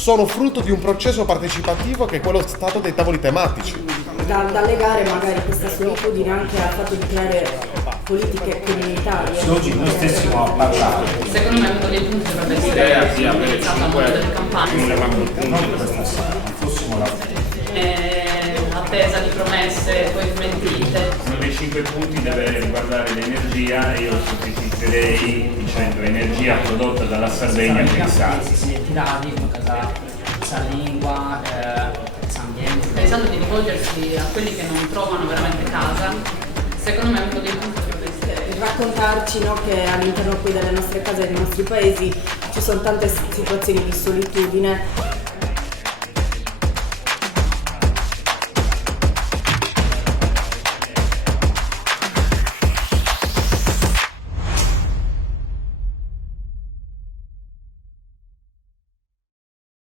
sono frutto di un processo partecipativo che è quello stato dei tavoli tematici. Da legare magari questa solitudine anche al fatto di creare politiche comunitarie. Oggi noi stessimo a parlare. Secondo me uno dei punti dovrebbe essere utilizzato al mondo delle campagne. Non questa sera, non fossimo là. Attesa di promesse poi smentite. Uno dei 5 punti deve riguardare l'energia e io sintetizerei dicendo energia prodotta dalla Sardegna per i sardi. Tirati, casa lingua, ambiente. Pensando di rivolgersi a quelli che non trovano veramente casa, secondo me uno dei punti dovrebbe essere Raccontarci, no, che all'interno poi delle nostre case e dei nostri paesi ci sono tante situazioni di solitudine